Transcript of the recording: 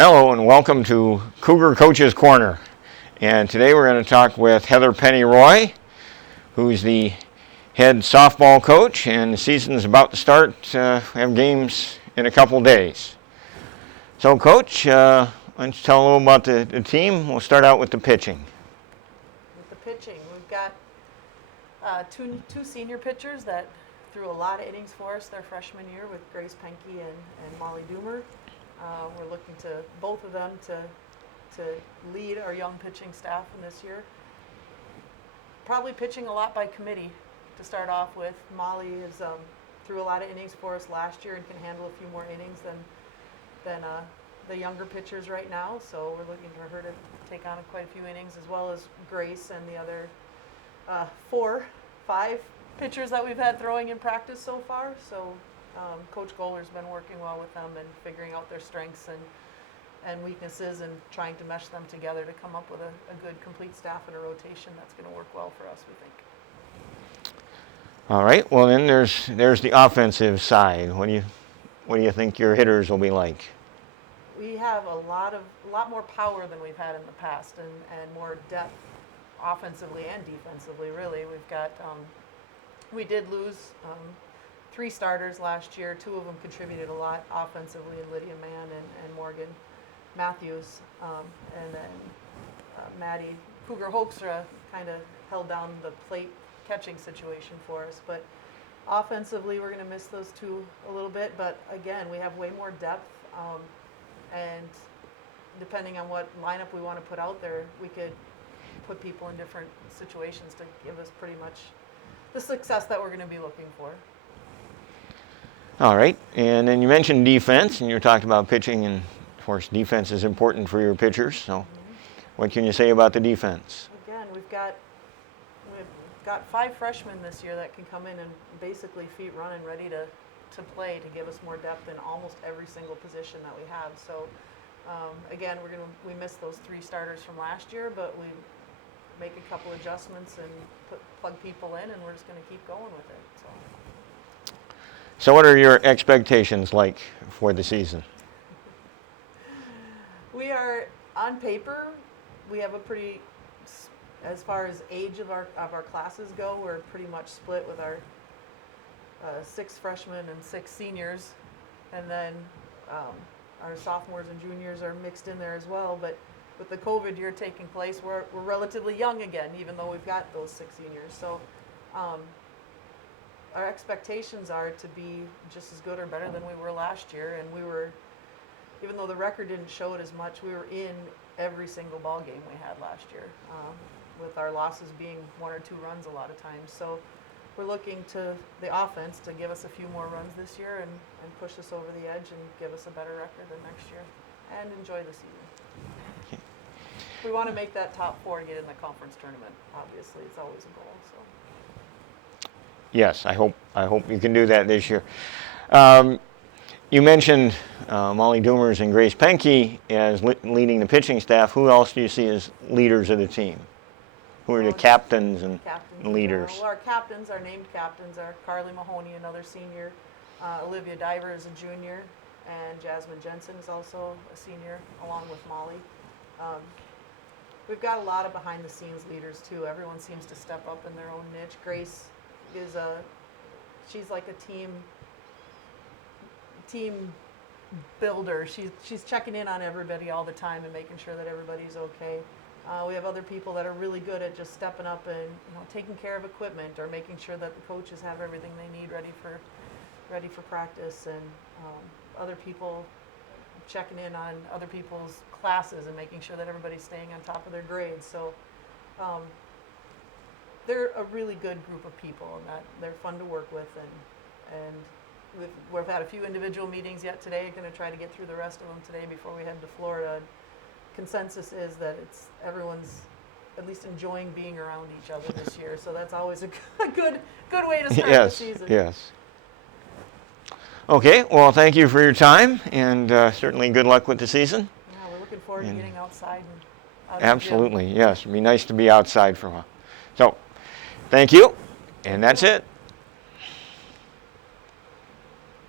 Hello and welcome to Cougar Coach's Corner. And today we're going to talk with Heather Pennie-Roy, who's the head softball coach, and the season's about to start. We have games in a couple days. So Coach, why don't you tell a little about the team? We'll start out with the pitching. With the pitching, we've got two senior pitchers that threw a lot of innings for us their freshman year with Grace Penke and Molly Doomer. We're looking to both of them to lead our young pitching staff in this year. Probably pitching a lot by committee to start off with. Molly is threw a lot of innings for us last year and can handle a few more innings than the younger pitchers right now. So we're looking for her to take on quite a few innings, as well as Grace and the other 5 pitchers that we've had throwing in practice so far. So Coach Gohler's been working well with them and figuring out their strengths and weaknesses and trying to mesh them together to come up with a good complete staff and a rotation that's going to work well for us, we think. All right. Well, then there's the offensive side. What do you think your hitters will be like? We have a lot more power than we've had in the past and more depth offensively and defensively. Really, we've got we did lose 3 starters last year. 2 of them contributed a lot offensively, Lydia Mann and Morgan Matthews. And then Maddie Cougar Hoekstra kind of held down the plate catching situation for us. But offensively, we're going to miss those 2 a little bit. But again, we have way more depth. And depending on what lineup we want to put out there, we could put people in different situations to give us pretty much the success that we're going to be looking for. All right, and then you mentioned defense, and you talked about pitching, and of course defense is important for your pitchers, so what can you say about the defense? Again, we've got 5 freshmen this year that can come in and basically feet running, ready to play, to give us more depth in almost every single position that we have. So again, we missed those 3 starters from last year, but we make a couple adjustments and plug people in, and we're just going to keep going with it. So what are your expectations like for the season? We are, on paper, we have a pretty, as far as age of our classes go, we're pretty much split with our 6 freshmen and 6 seniors, and then our sophomores and juniors are mixed in there as well. But with the COVID year taking place, we're relatively young again, even though we've got those 6 seniors. So our expectations are to be just as good or better than we were last year. And we were, even though the record didn't show it as much, we were in every single ball game we had last year, with our losses being 1 or 2 runs a lot of times. So we're looking to the offense to give us a few more runs this year and push us over the edge and give us a better record than next year and enjoy the season. Okay. We want to make that top 4 to get in the conference tournament. Obviously, it's always a goal. So. Yes, I hope you can do that this year. You mentioned Molly Doomers and Grace Penke as leading the pitching staff. Who else do you see as leaders of the team? Who are the captains and leaders? Well, our captains, our named captains, are Carly Mahoney, another senior, Olivia Diver is a junior, and Jasmine Jensen is also a senior, along with Molly. We've got a lot of behind-the-scenes leaders too. Everyone seems to step up in their own niche. Grace is she's like a team builder. She's checking in on everybody all the time and making sure that everybody's okay. We have other people that are really good at just stepping up and taking care of equipment or making sure that the coaches have everything they need ready for practice, and other people checking in on other people's classes and making sure that everybody's staying on top of their grades. So they're a really good group of people, and that they're fun to work with, and we've had a few individual meetings yet today. Going to try to get through the rest of them today before we head to Florida. Consensus is that everyone's at least enjoying being around each other this year, so that's always a good way to start the season. Yes. Okay, well, thank you for your time, and certainly good luck with the season. Yeah, we're looking forward to getting outside. And out absolutely, yes. It'd be nice to be outside for a while. So, thank you, and that's it.